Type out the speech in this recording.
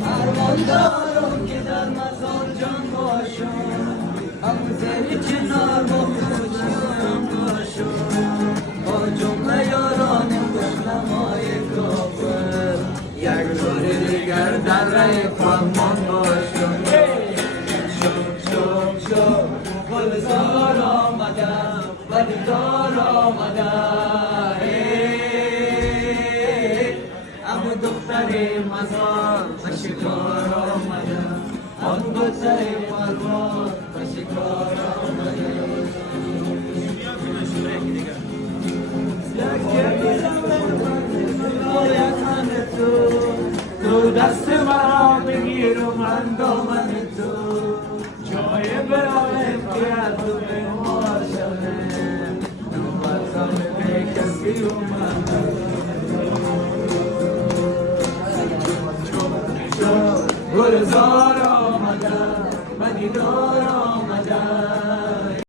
فرمان دارم که در مزار جان باشم همون زیر کنار با خوشیم باشم با جمله یاران خوشنمای کافر یک بار دیگر در رای فرمان باشم شب گلزار آمده و دیدار آمده اما دختر مزار به شکار آمده آن دختر پروان به شکار آمده تو دست مرا بگیر و من دامن تو جای برایم که تو به ما شده تو بازم به کسی اومد گلزار آمده و دیدار آمده